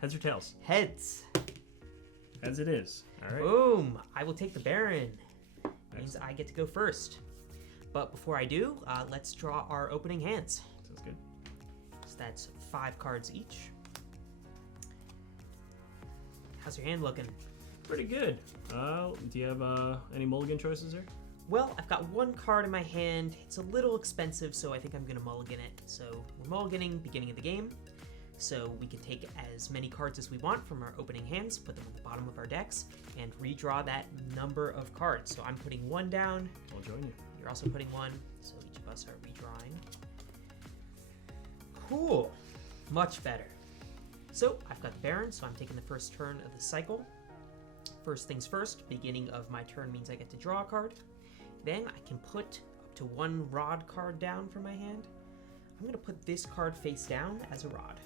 Heads or tails? Heads. Heads it is. All right. Boom. I will take the Baron. Means Excellent. I get to go first. But before I do, let's draw our opening hands. Sounds good. So that's 5 cards each. How's your hand looking? Pretty good. Do you have any mulligan choices there? Well, I've got 1 card in my hand. It's a little expensive, so I think I'm going to mulligan it. So we're mulliganing beginning of the game. So we can take as many cards as we want from our opening hands, put them on the bottom of our decks, and redraw that number of cards. So I'm putting 1 down. I'll join you. You're also putting 1, so each of us are redrawing. Cool. Much better. So I've got the Baron, so I'm taking the first turn of the cycle. First things first, beginning of my turn means I get to draw a card. Then I can put up to 1 rod card down from my hand. I'm going to put this card face down as a rod.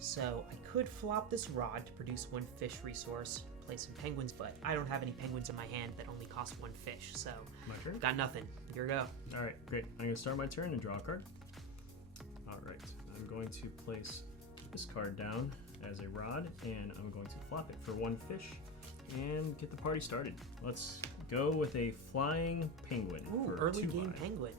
So I could flop this rod to produce 1 fish resource, play some penguins, but I don't have any penguins in my hand that only cost 1 fish, so My turn? got nothing. Your go. All right, great. I'm going to start my turn and draw a card. All right, I'm going to place this card down as a rod, and I'm going to flop it for 1 fish and get the party started. Let's go with a flying penguin. Ooh, for early 2 game life. penguin.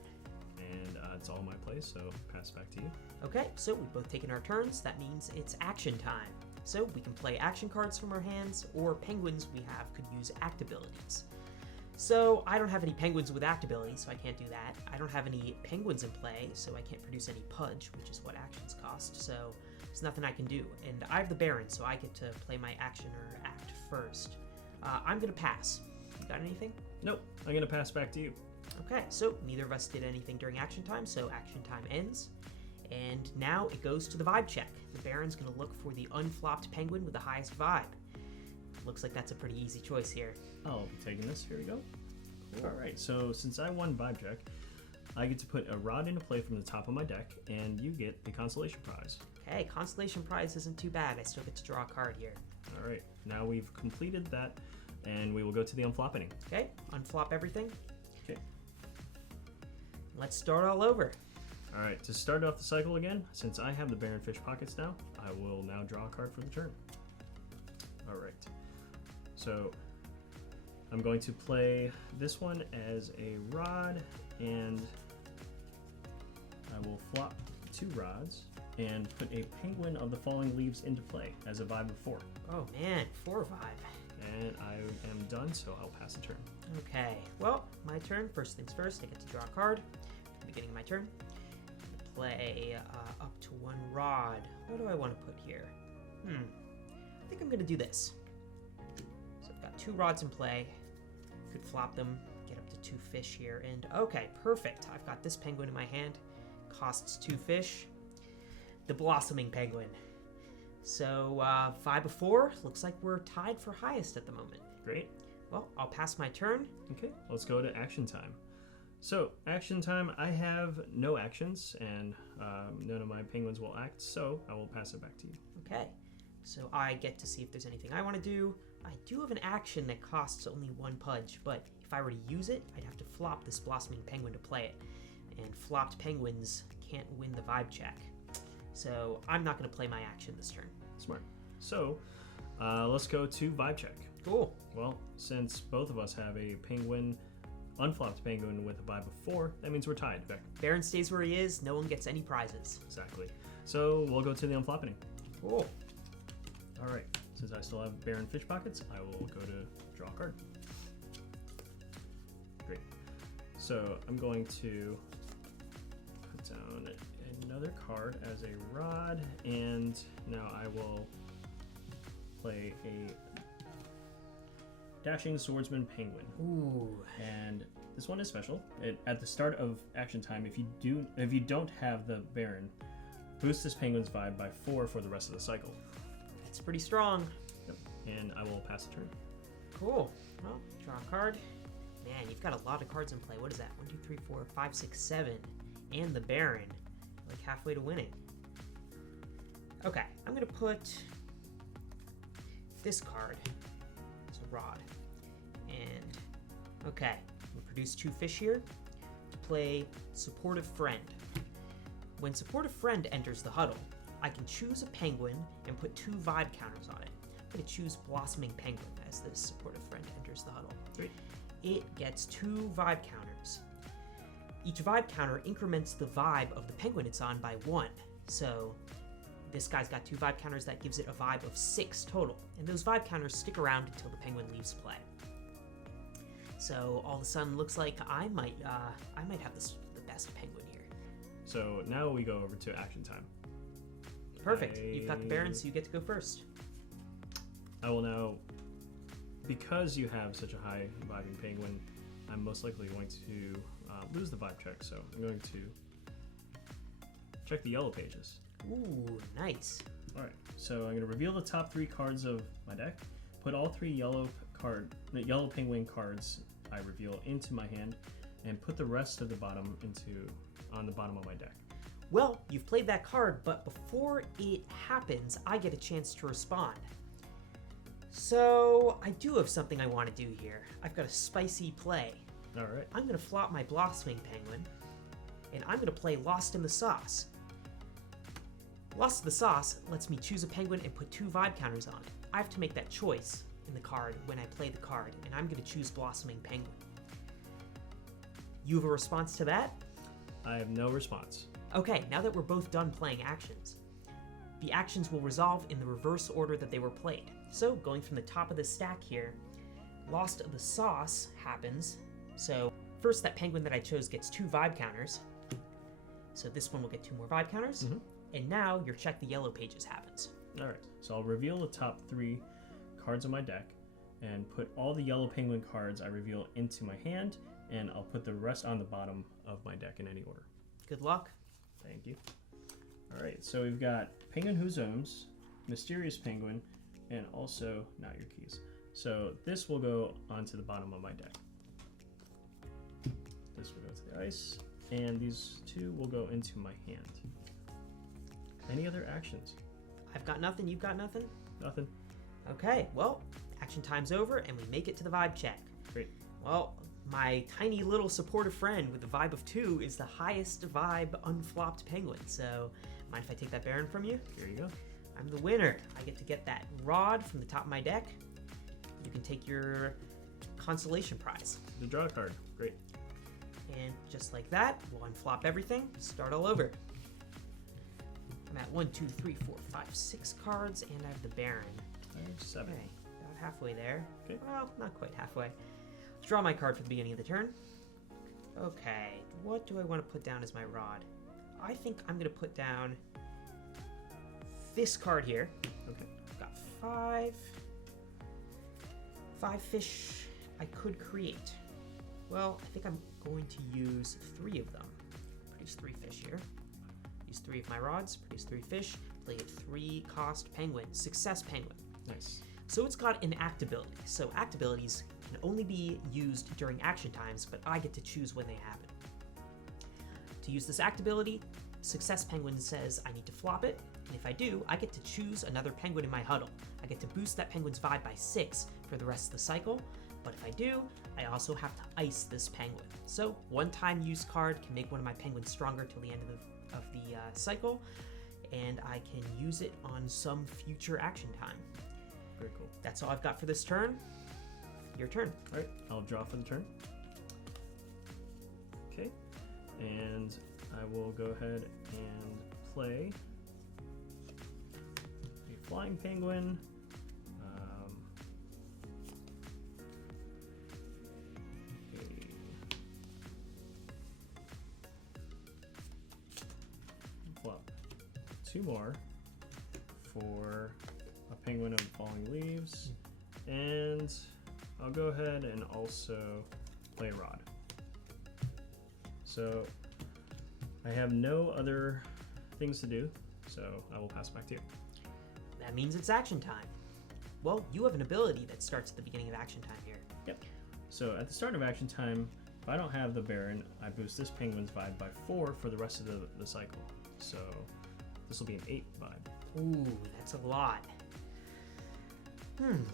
And it's all my place, so pass back to you. Okay, so we've both taken our turns. That means it's action time. So we can play action cards from our hands, or penguins we have could use act abilities. So I don't have any penguins with act abilities, so I can't do that. I don't have any penguins in play, so I can't produce any pudge, which is what actions cost. So there's nothing I can do. And I have the Baron, so I get to play my action or act first. I'm gonna pass. You got anything? Nope, I'm going to pass back to you. Okay, so neither of us did anything during action time, so action time ends. And now it goes to the vibe check. The Baron's gonna look for the unflopped penguin with the highest vibe. Looks like that's a pretty easy choice here. I'll be taking this. Here we go. All right, so since I won vibe check, I get to put a rod into play from the top of my deck, and you get the consolation prize. Okay, consolation prize isn't too bad. I still get to draw a card here. All right, now we've completed that, and we will go to the unfloppening. Okay, unflop everything. Okay. Let's start all over. All right, to start off the cycle again, since I have the Baron Fish Pockets now, I will now draw a card for the turn. All right, so I'm going to play this one as a rod, and I will flop 2 rods and put a Penguin of the Falling Leaves into play as a vibe of 4. Oh man, 4 vibe. And I am done, so I'll pass the turn. Okay, well, my turn. First things first, I get to draw a card at the beginning of my turn. Play up to 1 rod. What do I want to put here? I think I'm going to do this. So I've got 2 rods in play. Could flop them, get up to 2 fish here, and okay, perfect. I've got this penguin in my hand. Costs 2 fish. The blossoming penguin. So 5 of 4. Looks like we're tied for highest at the moment. Great. Well, I'll pass my turn. Okay, let's go to action time. So, action time, I have no actions, and none of my penguins will act, so I will pass it back to you. Okay, so I get to see if there's anything I want to do. I do have an action that costs only 1 pudge, but if I were to use it, I'd have to flop this blossoming penguin to play it. And flopped penguins can't win the vibe check. So I'm not going to play my action this turn. Smart. So, let's go to vibe check. Cool. Well, since both of us have a penguin, unflopped penguin with a vibe of 4, that means we're tied. Back. Baron stays where he is. No one gets any prizes. Exactly. So we'll go to the unfloppening. Cool. All right. Since I still have Baron Fish Pockets, I will go to draw a card. Great. So I'm going to put down another card as a rod, and now I will play a Dashing Swordsman Penguin. Ooh. And this one is special. At the start of action time, if you don't have the Baron, boost this penguin's vibe by 4 for the rest of the cycle. That's pretty strong. Yep. And I will pass the turn. Cool. Well, draw a card. Man, you've got a lot of cards in play. What is that? 1, 2, 3, 4, 5, 6, 7. And the Baron. Like halfway to winning. Okay, I'm going to put this card as a rod. And, okay, we'll produce 2 fish here to play Supportive Friend. When Supportive Friend enters the huddle, I can choose a penguin and put 2 vibe counters on it. I'm going to choose Blossoming Penguin as this supportive friend enters the huddle. Great. It gets 2 vibe counters. Each vibe counter increments the vibe of the penguin it's on by 1. So this guy's got 2 vibe counters, that gives it a vibe of 6 total. And those vibe counters stick around until the penguin leaves play. So all of a sudden looks like I might have the best penguin here. So now we go over to action time. Perfect. You've got the Baron, so you get to go first. I will now, because you have such a high vibing penguin, I'm most likely going to lose the vibe check. So I'm going to check the yellow pages. Ooh, nice. All right. So I'm going to reveal the top 3 cards of my deck. Put all 3 yellow penguin cards I reveal into my hand, and put the rest of the bottom on the bottom of my deck. Well, you've played that card, but before it happens, I get a chance to respond. So I do have something I want to do here. I've got a spicy play. All right. I'm going to flop my Blossoming Penguin, and I'm going to play Lost in the Sauce. Lost in the Sauce lets me choose a penguin and put 2 vibe counters on it. I have to make that choice in the card when I play the card, and I'm going to choose Blossoming Penguin. You have a response to that? I have no response. Okay, now that we're both done playing actions, the actions will resolve in the reverse order that they were played. So, going from the top of the stack here, Lost in the Sauce happens. So, first that penguin that I chose gets 2 vibe counters. So this one will get 2 more vibe counters. Mm-hmm. And now your check the yellow pages happens. All right. So I'll reveal the top 3 cards of my deck and put all the yellow penguin cards I reveal into my hand, and I'll put the rest on the bottom of my deck in any order. Good luck. Thank you. All right. So we've got Penguin Who Zones, Mysterious Penguin, and also Not Your Keys. So this will go onto the bottom of my deck. This will go to the ice, and these 2 will go into my hand. Any other actions? I've got nothing, you've got nothing? Nothing. Okay, well, action time's over and we make it to the vibe check. Great. Well, my tiny little supportive friend with the vibe of 2 is the highest vibe unflopped penguin, so mind if I take that Baron from you? Here you go. I'm the winner. I get to get that rod from the top of my deck. You can take your consolation prize. The draw card. Great. And just like that, we'll unflop everything, start all over. I'm at 1, 2, 3, 4, 5, 6 cards, and I have the Baron. I have 7. Okay, about halfway there. Okay. Well, not quite halfway. Let's draw my card for the beginning of the turn. Okay, what do I want to put down as my rod? I think I'm going to put down this card here. Okay. I've got 5 fish I could create. Well, I think I'm going to use 3 of them. Produce 3 fish here. Use 3 of my rods, produce 3 fish, play a 3 cost penguin, success penguin. Nice. So it's got an act ability. So act abilities can only be used during action times, but I get to choose when they happen. To use this act ability, success penguin says I need to flop it, and if I do, I get to choose another penguin in my huddle. I get to boost that penguin's vibe by 6 for the rest of the cycle, but if I do, I also have to ice this penguin. So one-time use card can make one of my penguins stronger till the end of the cycle, and I can use it on some future action time. Very cool. That's all I've got for this turn. Your turn. All right. I'll draw for the turn. Okay. And I will go ahead and play a flying penguin. Flop 2 more for a penguin of falling leaves, and I'll go ahead and also play a rod. So I have no other things to do, so I will pass back to you. That means it's action time. Well, you have an ability that starts at the beginning of action time here. Yep. So at the start of action time, if I don't have the Baron, I boost this penguin's vibe by 4 for the rest of the cycle. So this will be an 8 vibe. Ooh, that's a lot.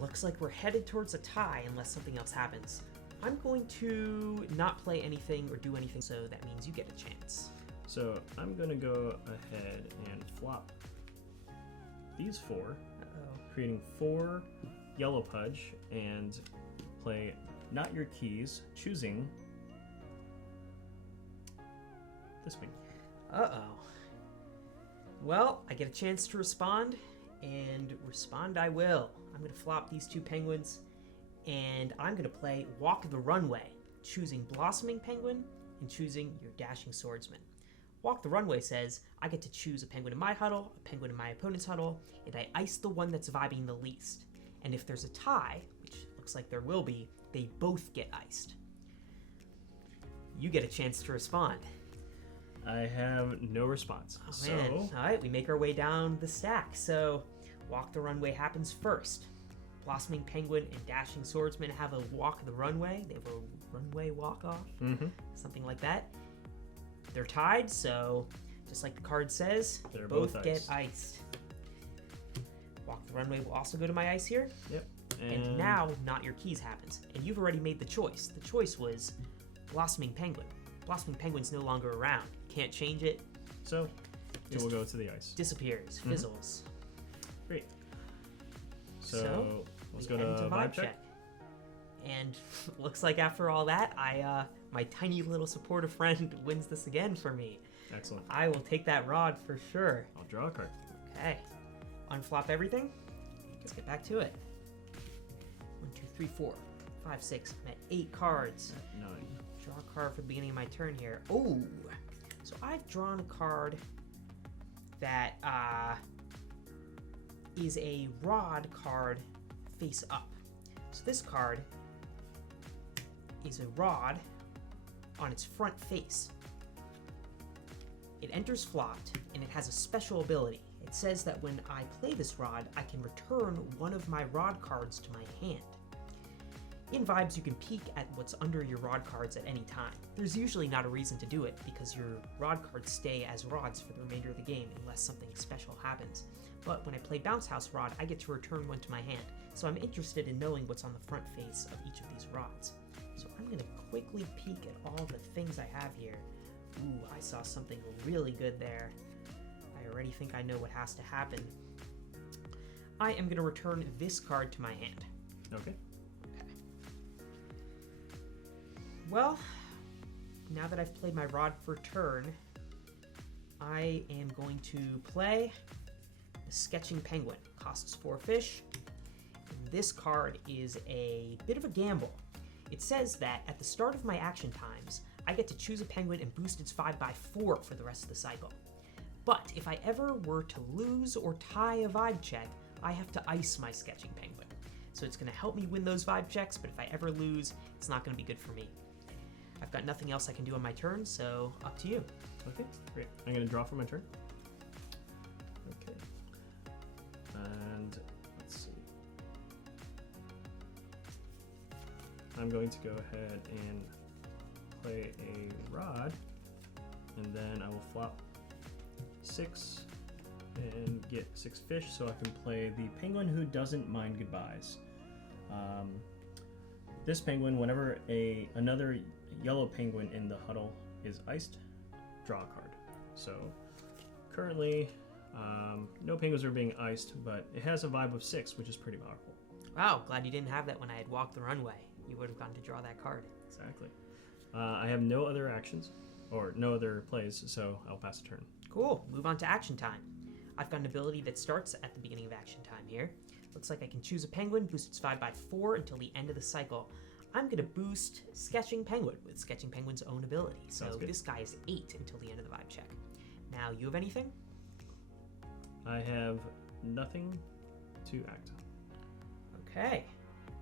Looks like we're headed towards a tie unless something else happens. I'm going to not play anything or do anything, so that means you get a chance. So I'm going to go ahead and flop these 4, Uh-oh. creating 4 yellow pudge, and play Not Your Keys, choosing this penguin. Uh-oh. Well, I get a chance to respond, and respond I will. I'm going to flop these 2 penguins, and I'm going to play Walk the Runway, choosing Blossoming Penguin and choosing your Dashing Swordsman. Walk the Runway says I get to choose a penguin in my huddle, a penguin in my opponent's huddle, and I ice the one that's vibing the least. And if there's a tie, which looks like there will be, they both get iced. You get a chance to respond. I have no response. Oh, man. All right, we make our way down the stack. So, Walk the Runway happens first. Blossoming Penguin and Dashing Swordsman have a Walk the Runway. They have a runway walk-off, something like that. They're tied, so just like the card says, they both get iced. Walk the Runway will also go to my ice here. Yep. And now, Not Your Keys happens. And you've already made the choice. The choice was Blossoming Penguin. Blossoming Penguin's no longer around. Can't change it. So, it will go to the ice. Disappears, fizzles. Great. So let's go to vibe check. And looks like after all that, my tiny little supportive friend wins this again for me. Excellent. I will take that rod for sure. I'll draw a card. Okay. Unflop everything. Let's get back to it. 1, 2, 3, 4, 5, 6. I'm at 8 cards. 9. Draw a card for the beginning of my turn here. Oh! So I've drawn a card that is a rod card face up. So this card is a rod on its front face. It enters flopped, and it has a special ability. It says that when I play this rod, I can return one of my rod cards to my hand. In Vibes, you can peek at what's under your rod cards at any time. There's usually not a reason to do it, because your rod cards stay as rods for the remainder of the game unless something special happens. But when I play Bounce House Rod, I get to return one to my hand, so I'm interested in knowing what's on the front face of each of these rods. So I'm going to quickly peek at all the things I have here. Ooh, I saw something really good there. I already think I know what has to happen. I am going to return this card to my hand. Okay. Well, now that I've played my rod for turn, I am going to play the Sketching Penguin. Costs 4 fish. And this card is a bit of a gamble. It says that at the start of my action times, I get to choose a penguin and boost its vibe by 4 for the rest of the cycle. But if I ever were to lose or tie a vibe check, I have to ice my Sketching Penguin. So it's going to help me win those vibe checks, but if I ever lose, it's not going to be good for me. I've got nothing else I can do on my turn, so up to you. Okay, great. I'm going to draw for my turn. Okay. And let's see. I'm going to go ahead and play a rod, and then I will flop 6 and get 6 fish so I can play the Penguin Who Doesn't Mind Goodbyes. This penguin, whenever another yellow penguin in the huddle is iced, draw a card. So currently, no penguins are being iced, but it has a vibe of 6, which is pretty powerful. Wow, glad you didn't have that when I had walked the runway. You would have gotten to draw that card. Exactly. I have no other actions, or no other plays, so I'll pass a turn. Cool, move on to action time. I've got an ability that starts at the beginning of action time here. Looks like I can choose a penguin, boost its vibe by 4 until the end of the cycle. I'm going to boost Sketching Penguin with Sketching Penguin's own ability. So this guy is 8 until the end of the vibe check. Now, you have anything? I have nothing to act on. Okay.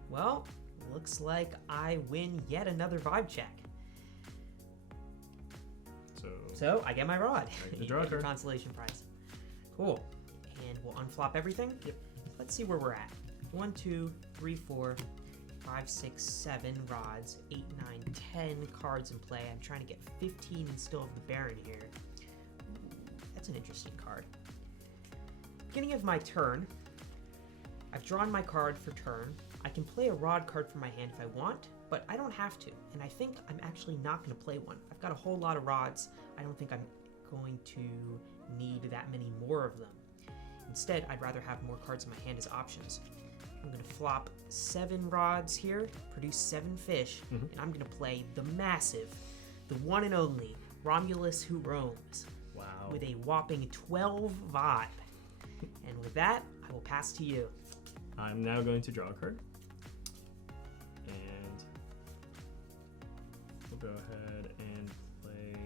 Well, looks like I win yet another vibe check. So I get my rod. The draw card. Consolation prize. Cool. And we'll unflop everything. Yep. Let's see where we're at. 1, 2, 3, 4, 5, 6, 7 rods, 8, 9, 10 cards in play. I'm trying to get 15 and still have the Baron here. Ooh, that's an interesting card. Beginning of my turn, I've drawn my card for turn. I can play a rod card from my hand if I want, but I don't have to. And I think I'm actually not going to play one. I've got a whole lot of rods. I don't think I'm going to need that many more of them. Instead, I'd rather have more cards in my hand as options. I'm going to flop 7 rods here, produce 7 fish, and I'm going to play the massive, the one and only Romulus Who Roams. Wow. With a whopping 12 vibe. And with that, I will pass to you. I'm now going to draw a card. And we'll go ahead and play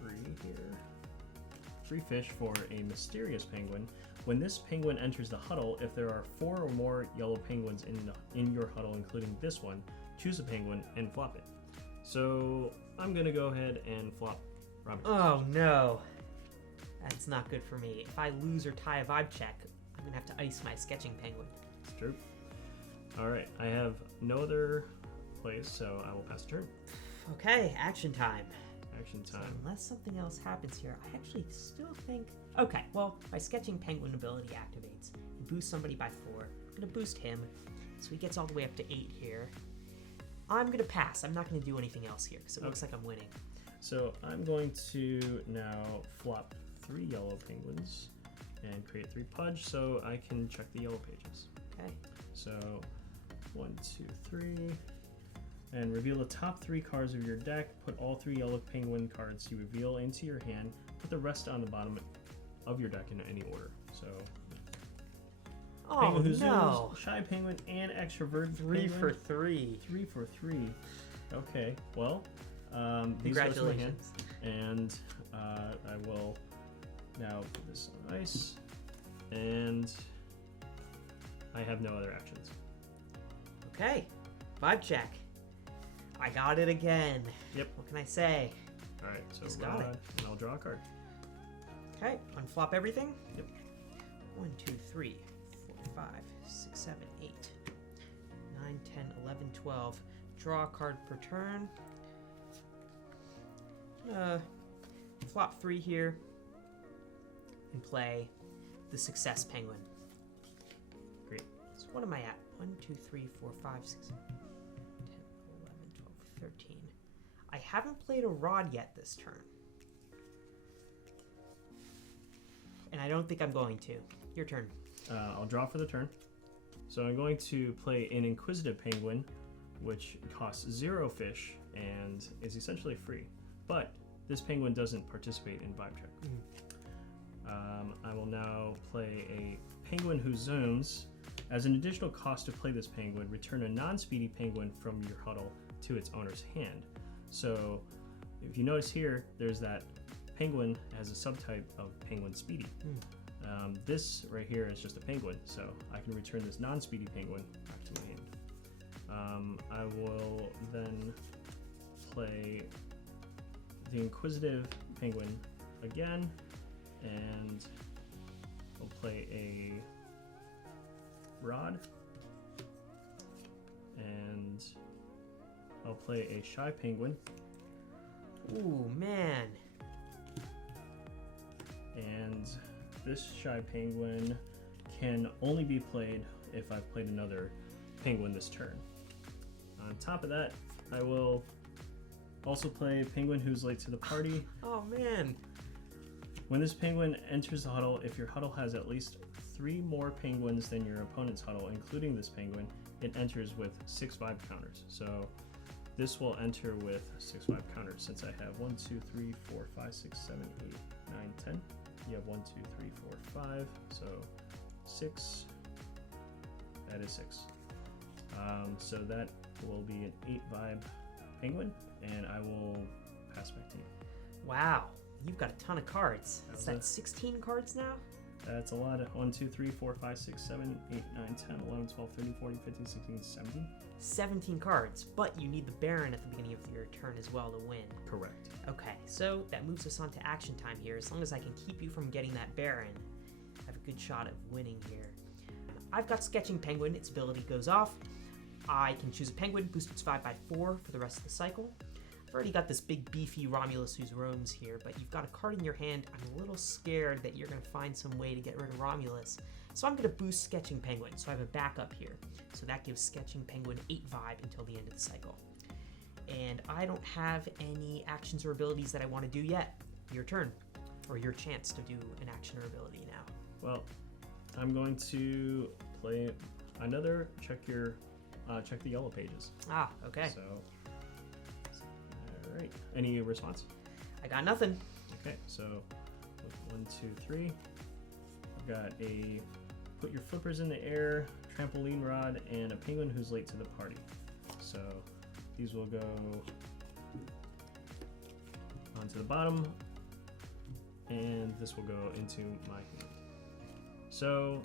3 here. 3 fish for a mysterious penguin. When this penguin enters the huddle, if there are 4 or more yellow penguins in your huddle, including this one, choose a penguin and flop it. So I'm gonna go ahead and flop Robin. Oh no, that's not good for me. If I lose or tie a vibe check, I'm gonna have to ice my sketching penguin. It's true. All right, I have no other place, so I will pass the turn. Okay, action time. Action So time. unless something else happens here, I actually still think... Okay, well, my sketching penguin ability activates and boosts somebody by 4. I'm gonna boost him, so he gets all the way up to 8 here. I'm gonna pass. I'm not gonna do anything else here, because it looks like I'm winning. So I'm going to now flop 3 yellow penguins and create 3 pudge so I can check the yellow pages. Okay. So 1, 2, 3. And reveal the top 3 cards of your deck. Put all 3 yellow penguin cards you reveal into your hand. Put the rest on the bottom of your deck in any order. So Oh Penguin Who no! Zooms, Shy Penguin, and Extrovert 3 Penguin. for 3. 3 for 3. Okay, well, these goes to my hand. Congratulations. And I will now put this on ice. And I have no other actions. Okay, vibe check. I got it again. Yep. What can I say? Alright, so He's got it. and I'll draw a card. Okay, unflop everything. Yep. 1, 2, 3, 4, 5, 6, 7, 8, 9, 10, 11, 12. Draw a card per turn. Flop 3 here and play the Success Penguin. Great. So what am I at? 1, 2, 3, 4, 5, 6, 7, 10, 11, 12, 13. I haven't played a rod yet this turn. And I don't think I'm going to. Your turn. I'll draw for the turn. So I'm going to play an Inquisitive Penguin, which costs 0 fish and is essentially free. But this penguin doesn't participate in Vibe Check. I will now play a Penguin Who Zooms. As an additional cost to play this penguin, return a non-speedy penguin from your huddle to its owner's hand. So if you notice here, there's that penguin has a subtype of penguin speedy. This right here is just a penguin, so I can return this non-speedy penguin back to my hand. I will then play the Inquisitive Penguin again, and I'll play a Rod, and I'll play a Shy Penguin, Ooh, man. and this Shy Penguin can only be played if I've played another penguin this turn. On top of that, I will also play Penguin Who's Late to the Party. Oh, man. When this penguin enters the huddle, if your huddle has at least 3 more penguins than your opponent's huddle, including this penguin, it enters with 6 vibe counters. So this will enter with 6 vibe counters since I have 1, 2, 3, 4, 5, 6, 7, 8, 9, 10. You have 1, 2, 3, 4, 5. So 6. That is 6. So that will be an 8 vibe penguin, and I will pass back to you. Wow. You've got a ton of cards. That Is was that 16 cards now? That's a lot. 1, 2, 3, 4, 5, 6, 7, 8, 9, 10, 11, 12, 13, 14, 15, 16, 17. 17 cards, but you need the Baron at the beginning of your turn as well to win. Correct. Okay, so that moves us on to action time here. As long as I can keep you from getting that Baron, I have a good shot of winning here. I've got Sketching Penguin. Its ability goes off. I can choose a penguin, boost its 5 by 4 for the rest of the cycle. I've already got this big beefy Romulus Who Roams here, but you've got a card in your hand. I'm a little scared that you're going to find some way to get rid of Romulus. So I'm going to boost Sketching Penguin, so I have a backup here. So that gives Sketching Penguin 8 vibe until the end of the cycle. and I don't have any actions or abilities that I want to do yet. Your turn, or your chance to do an action or ability now. Well, I'm going to play another check the yellow pages. Ah, okay. So, all right. Any response? I got nothing. Okay, so 1, 2, 3. I've got a put your flippers in the air, trampoline rod, and a penguin who's late to the party. So these will go onto the bottom, and this will go into my hand. So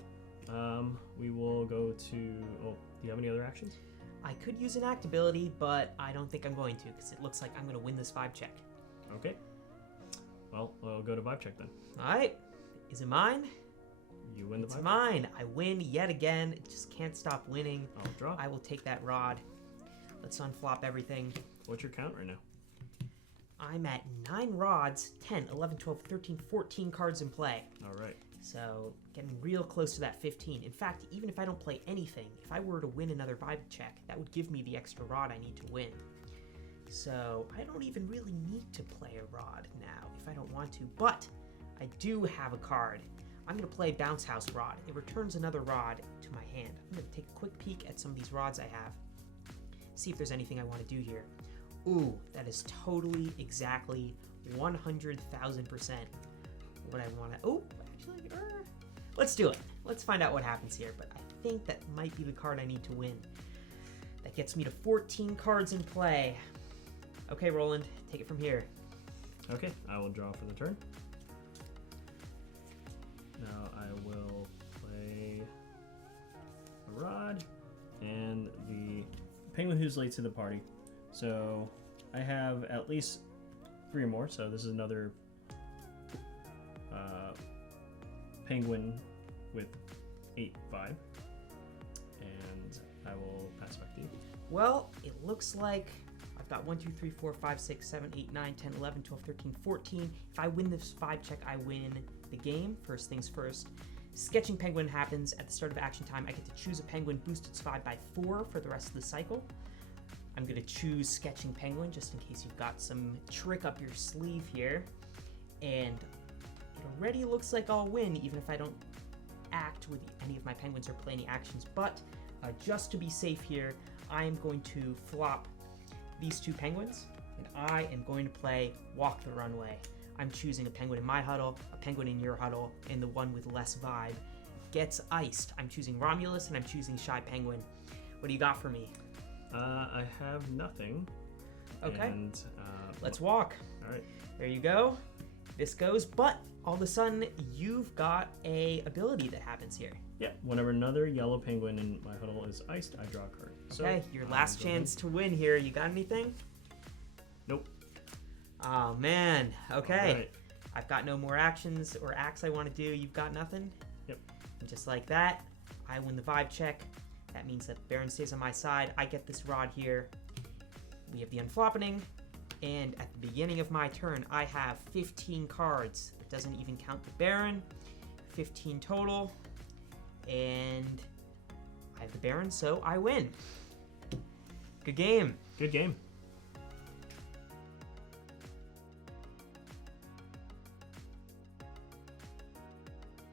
we will go to. Oh, do you have any other actions? I could use an act ability, but I don't think I'm going to because it looks like I'm going to win this vibe check. Okay. Well, we'll go to vibe check then. All right. Is it mine? You win the vibe. It's mine. I win yet again. Just can't stop winning. I'll draw. I will take that rod. Let's unflop everything. What's your count right now? I'm at 9 rods, 10, 11, 12, 13, 14 cards in play. All right. So getting real close to that 15. In fact, even if I don't play anything, if I were to win another vibe check, that would give me the extra rod I need to win. So I don't even really need to play a rod now if I don't want to, but I do have a card. I'm going to play Bounce House Rod. It returns another rod to my hand. I'm going to take a quick peek at some of these rods I have. See if there's anything I want to do here. Ooh, that is totally, exactly, 100,000% what I want to... Oh, actually, let's do it. Let's find out what happens here, but I think that might be the card I need to win. That gets me to 14 cards in play. Okay, Roland, take it from here. Okay, I will draw for the turn. Now I will play a rod and the penguin who's late to the party. So I have at least 3 more, so this is another penguin with 8 vibe. And I will pass back to you. Well, it looks like I've got 1, 2, 3, 4, 5, 6, 7, 8, 9, 10, 11, 12, 13, 14. If I win this vibe check, I win the game. First things first. Sketching Penguin happens at the start of action time. I get to choose a penguin, boost its vibe by 4 for the rest of the cycle. I'm going to choose Sketching Penguin just in case you've got some trick up your sleeve here. And it already looks like I'll win even if I don't act with any of my penguins or play any actions. But just to be safe here, I am going to flop these 2 penguins, and I am going to play Walk the Runway. I'm choosing a penguin in my huddle, a penguin in your huddle, and the one with less vibe gets iced. I'm choosing Romulus, and I'm choosing Shy Penguin. What do you got for me? I have nothing. Okay. And, let's walk. All right. There you go. This goes, but all of a sudden, you've got a ability that happens here. Yeah, whenever another yellow penguin in my huddle is iced, I draw a card. Okay, so, your last chance to win here. You got anything? Nope. Oh, man. Okay. All right. I've got no more actions or acts I want to do. You've got nothing? Yep. And just like that, I win the vibe check. That means that Baron stays on my side. I get this rod here. We have the unfloppening. And at the beginning of my turn, I have 15 cards. It doesn't even count the Baron. 15 total. And I have the Baron, so I win. Good game. Good game.